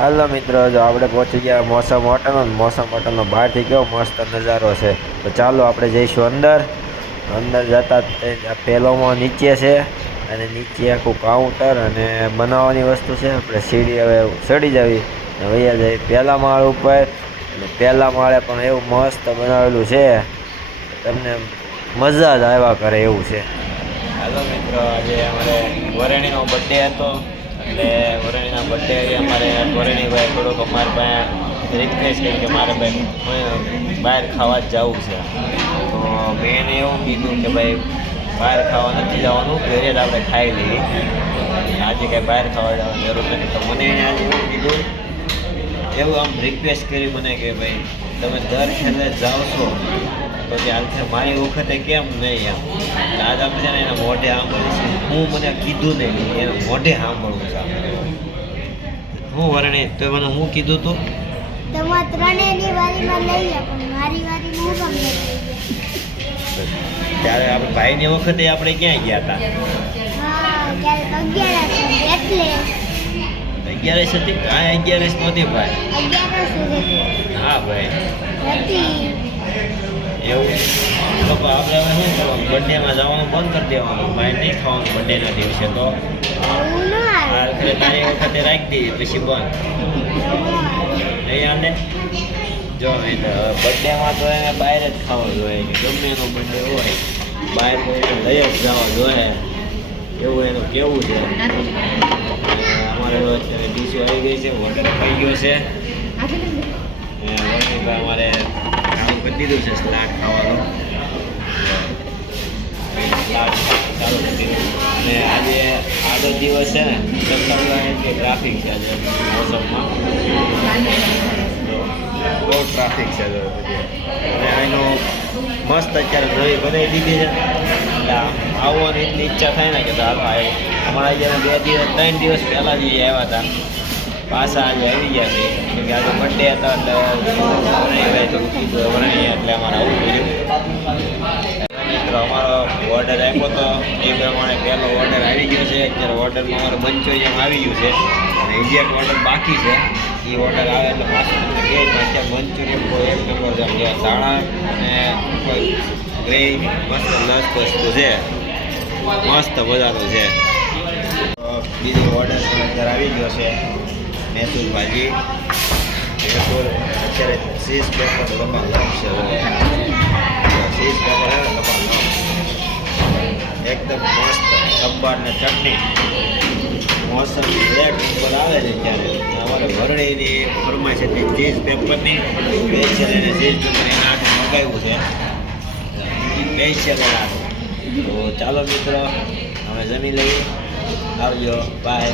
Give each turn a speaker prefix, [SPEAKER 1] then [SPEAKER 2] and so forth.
[SPEAKER 1] હાલો મિત્રો, જો આપણે પહોંચી ગયા મોસમ હોટલનો મોસમ હોટલનો બહારથી કેવો મસ્ત નજારો છે. તો ચાલો આપણે જઈશું અંદર. અંદર જતા પહેલોમાં નીચે છે અને નીચે આખું કાઉન્ટર અને બનાવવાની વસ્તુ છે. આપણે સીડી હવે ચડી જવી. વૈયા જઈએ પહેલા માળ ઉપર. અને પહેલા માળે પણ એવું મસ્ત બનાવેલું છે. તમને મજા જ આવ્યા કરે એવું છે.
[SPEAKER 2] હાલો મિત્રો, આજે અમારે વરેણીનો બર્થડે હતો. એટલે વરણીના બર્થડે અમારે વરેણીભાઈ થોડુંક અમારે પાસે રિક્વેસ્ટ કરી કે મારે ભાઈ બહાર ખાવા જ જવું છે. તો મેં એને એવું કીધું કે ભાઈ, બહાર ખાવા નથી જવાનું, ઘરે જ આપણે ખાઈ લઈએ. આજે કાંઈ બહાર ખાવા જવાની જરૂર નથી. તો મને આજે એવું કીધું એવું આમ રિક્વેસ્ટ કરી મને કે ભાઈ તમે દર ખેલે જાઓ છો તો ત્યાં મારી વખતે કેમ નહીં આમ? આજ આપણે છે ને એના મોઢે સાંભળીશું હું મને કીધું નહીં એને મોઢે સાંભળવું છે હું વરણી તો મને હું કીધું તું?
[SPEAKER 3] તમારે ત્રણેયની વારીમાં લઈ લે પણ મારી વારીમાં હું કામ લઈ
[SPEAKER 2] ત્યારે આપણે ભાઈની વખતે આપણે ક્યાં ગયા હતા?
[SPEAKER 3] હા એટલે.
[SPEAKER 2] અગિયારસ હતી કાંઈ અગિયારસ નહોતી ભાઈ. હા ભાઈ. એવું. તો આપણે હવે શું કરવાનું? બર્થડેમાં જવાનું બંધ કરી દેવાનું. ભાઈ નહીં ખાવાનું બર્થડેના દિવસે તો. તારી વખતે રાખી દઈએ પછી બંધ. નહીં ને? જો બર્થડેમાં તો એને બહાર જ ખાવો જોઈએ ગમે એનો બર્થડે હોય બહાર લઈ જ જવા જોઈએ એવું એનું કેવું છે? છે વોટર થઈ ગયો છે. વરણીભાઈ અમારે કામ કરી દીધું છે સ્લાટ ખાવાનું. ચાલુ કરી દીધું અને આજે આગળ દિવસ છે ને જે ટ્રાફિક છે આજે મોસમમાં. બહુ ટ્રાફિક છે અને અહીંનો મસ્ત અત્યારે નવી બનાવી દીધી છે. એટલે આવવાની એટલી ઈચ્છા થાય ને કે હાલો અમારા જે બે દિવસ ત્રણ દિવસ પહેલાં જ આવ્યા હતા. પાછા આજે આવી ગયા છે. કેમ કે આજે બર્થડે હતા એટલે વરણીભાઈ થોડું કીધું એટલે અમારે આવું કર્યું. મિત્રો, અમારો ઓર્ડર આપ્યો તો એ પ્રમાણે પહેલો ઓર્ડર આવી ગયો છે. અત્યારે ઓર્ડરમાં અમારો મંચુરિયમ આવી ગયું છે. અને હજી એક ઓર્ડર બાકી છે. એ ઓર્ડર આવે એટલે પાછું તમને કહે અત્યારે મંચુરિયન કોઈ એક નંબર છે જે દાણા અને કોઈ ગ્રેવી મસ્ત મસ્ત વસ્તુ છે. મસ્ત મજાનું છે. તો બીજો ઓર્ડર અત્યારે આવી ગયો છે. મૈસૂર ભાજી મૈસૂર અત્યારે સીઝ પેપર લંબા છે સીઝ પેપર આવે ને લંબા એકદમ મસ્ત સંભાર ને ચટણી. મોસમ બ્લેક ઉપર આવે છે ત્યારે. અમારે વરણીની ફરમાય છે ચીઝ પેપરની સ્પેશિયલ એને ચીઝ પેપર એને આખું મગાવ્યું છે. સ્પેશિયલ તો ચાલો મિત્રો, અમે જમી લઈએ. આવજો. બાય